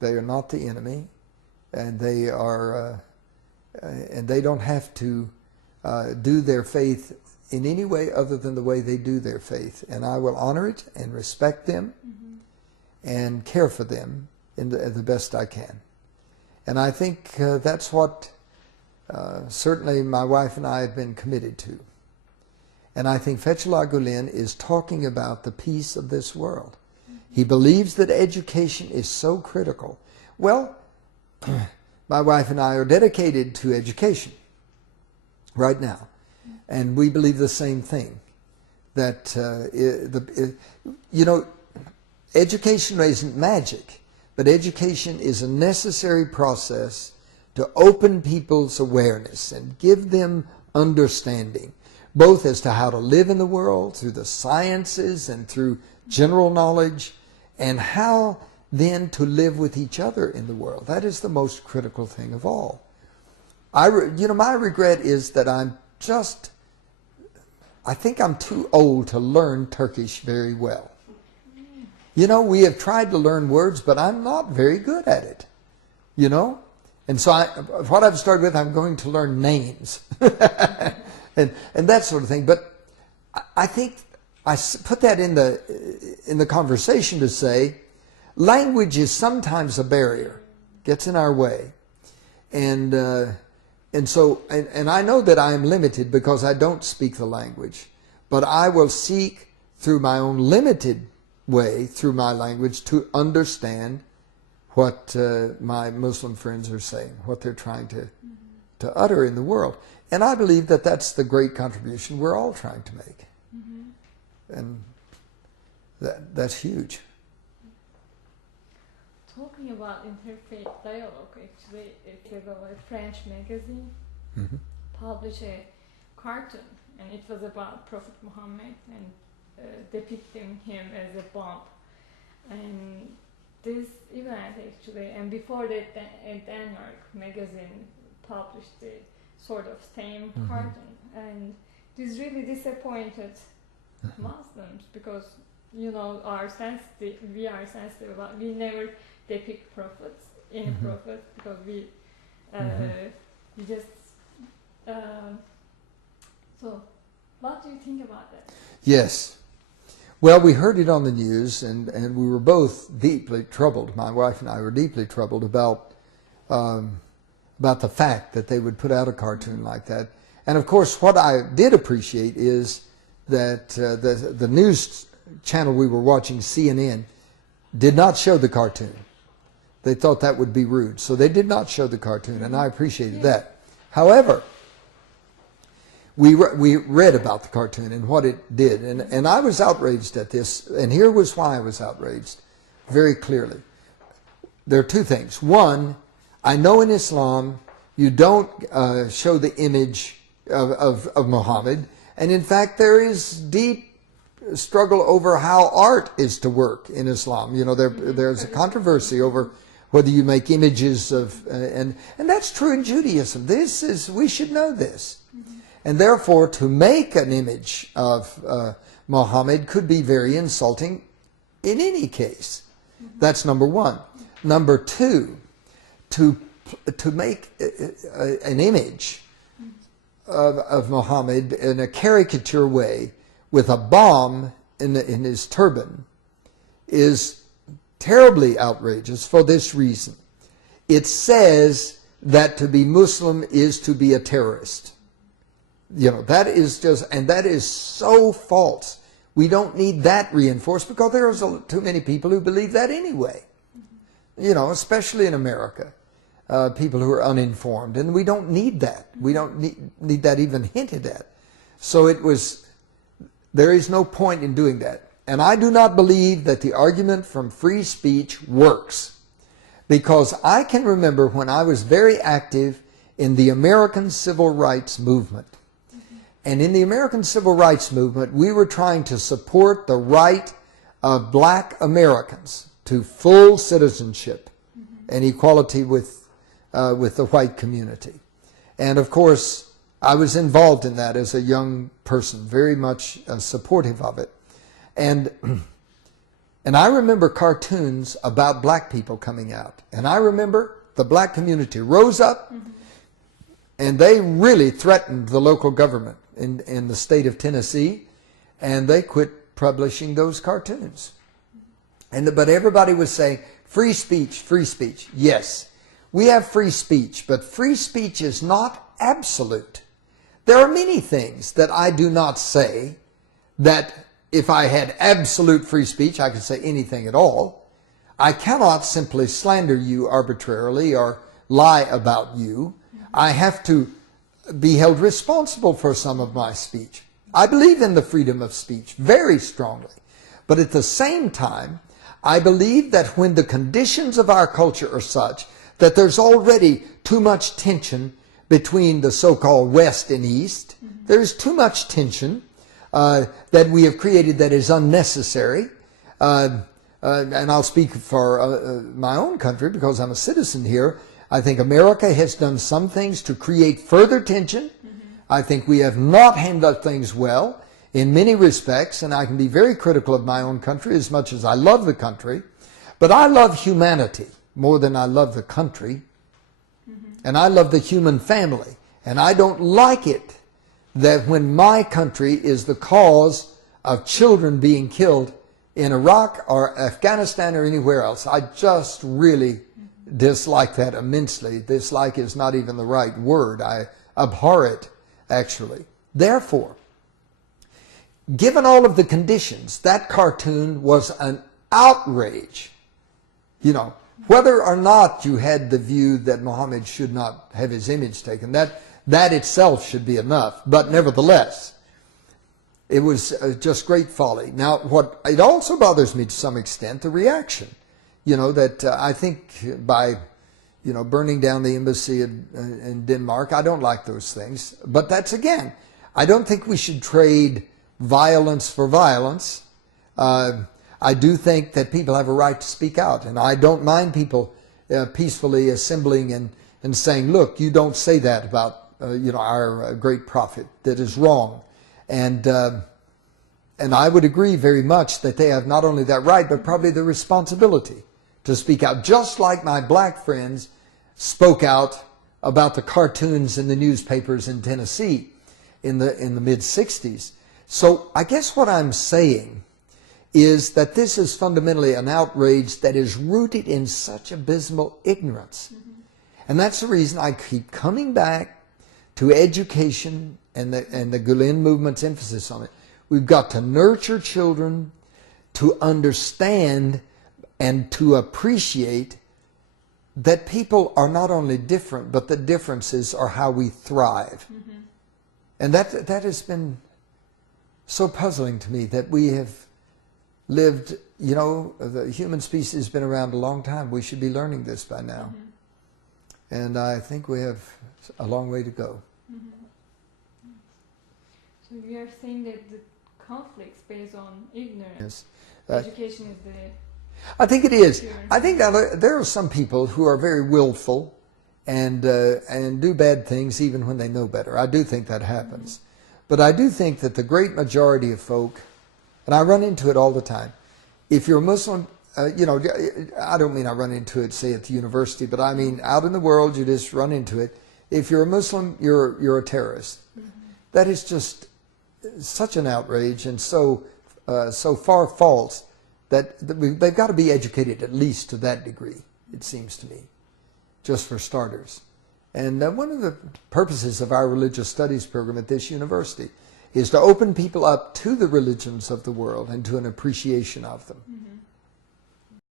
They are not the enemy, and they are, and they don't have to do their faith in any way other than the way they do their faith. And I will honor it and respect them and care for them in the best I can. And I think that's what certainly my wife and I have been committed to. And I think Fethullah Gulen is talking about the peace of this world. He believes that education is so critical. Well, my wife and I are dedicated to education right now. And we believe the same thing. That, you know, education isn't magic, but education is a necessary process to open people's awareness and give them understanding, both as to how to live in the world through the sciences and through general knowledge, and how then to live with each other in the world. That is the most critical thing of all. You know, my regret is that I think I'm too old to learn Turkish very well. You know, we have tried to learn words, but I'm not very good at it, you know. And so what I've started with, I'm going to learn names and that sort of thing. But I think I put that in the conversation to say, language is sometimes a barrier, gets in our way. And so I know that I am limited because I don't speak the language. But I will seek through my own limited way, through my language, to understand what my Muslim friends are saying, what they're trying to utter in the world. And I believe that that's the great contribution we're all trying to make. And that's huge. Talking about interfaith dialogue, actually, if you go a French magazine published a cartoon, and it was about Prophet Muhammad and depicting him as a bomb. And this event actually, and before that, Denmark magazine published the sort of same cartoon, and this really disappointed Muslims because, you know, we are sensitive about, we never depict prophets, any prophet, because we just, so what do you think about that? Yes. Well, we heard it on the news, and we were both deeply troubled. My wife and I were deeply troubled about the fact that they would put out a cartoon like that. And of course, what I did appreciate is that the news channel we were watching, CNN, did not show the cartoon. They thought that would be rude, so they did not show the cartoon, and I appreciated that. However, we read about the cartoon and what it did, and I was outraged at this, and here was why I was outraged very clearly. There are two things. One, I know in Islam you don't show the image of Muhammad, and in fact there is deep struggle over how art is to work in Islam. You know, there's a controversy over whether you make images of, and that's true in Judaism. We should know this. And therefore, to make an image of Muhammad could be very insulting in any case. That's number one. Number two, to make an image of Muhammad in a caricature way with a bomb in his turban is terribly outrageous for this reason. It says that to be Muslim is to be a terrorist. You know, that is just, and that is so false. We don't need that reinforced because there's too many people who believe that anyway. You know, especially in America, people who are uninformed, and we don't need that. We don't need that even hinted at. So there is no point in doing that. And I do not believe that the argument from free speech works, because I can remember when I was very active in the American Civil Rights Movement. And in the American Civil Rights Movement, we were trying to support the right of black Americans to full citizenship and equality with the white community. And of course, I was involved in that as a young person, very much supportive of it. And And I remember cartoons about black people coming out. And I remember the black community rose up and they really threatened the local government in the state of Tennessee, and they quit publishing those cartoons. But everybody was saying, free speech, free speech. Yes, we have free speech, but free speech is not absolute. There are many things that I do not say that if I had absolute free speech, I could say anything at all. I cannot simply slander you arbitrarily or lie about you. I have to be held responsible for some of my speech. I believe in the freedom of speech very strongly. But at the same time, I believe that when the conditions of our culture are such that there's already too much tension between the so-called West and East, there's too much tension that we have created that is unnecessary. And I'll speak for my own country because I'm a citizen here. I think America has done some things to create further tension. I think we have not handled things well in many respects, and I can be very critical of my own country as much as I love the country. But I love humanity more than I love the country. And I love the human family. And I don't like it that when my country is the cause of children being killed in Iraq or Afghanistan or anywhere else. I just really dislike that immensely. Dislike is not even the right word. I abhor it, actually. Therefore, given all of the conditions, that cartoon was an outrage. You know, whether or not you had the view that Muhammad should not have his image taken, that itself should be enough. But nevertheless, it was just great folly. Now, what it also bothers me to some extent, the reaction. You know, that I think by, you know, burning down the embassy in Denmark, I don't like those things. But that's, again, I don't think we should trade violence for violence. I do think that people have a right to speak out. And I don't mind people peacefully assembling and saying, look, you don't say that about, you know, our great prophet. That is wrong. And I would agree very much that they have not only that right, but probably the responsibility to speak out, just like my black friends spoke out about the cartoons in the newspapers in Tennessee in the mid-60s. So I guess what I'm saying is that this is fundamentally an outrage that is rooted in such abysmal ignorance. And that's the reason I keep coming back to education and the Gulen movement's emphasis on it. We've got to nurture children to understand and to appreciate that people are not only different, but the differences are how we thrive. And that has been so puzzling to me, that we have lived, you know, the human species has been around a long time. We should be learning this by now. And I think we have a long way to go. So you are saying that the conflicts based on ignorance, Yes. education is the... I think it is. I think that there are some people who are very willful and do bad things even when they know better. I do think that happens. But I do think that the great majority of folk, and I run into it all the time, if you're a Muslim, you know, I don't mean I run into it, say, at the university, but I mean out in the world, you just run into it. If you're a Muslim, you're a terrorist. That is just such an outrage and so far false that they've got to be educated at least to that degree, it seems to me, just for starters. And one of the purposes of our religious studies program at this university is to open people up to the religions of the world and to an appreciation of them.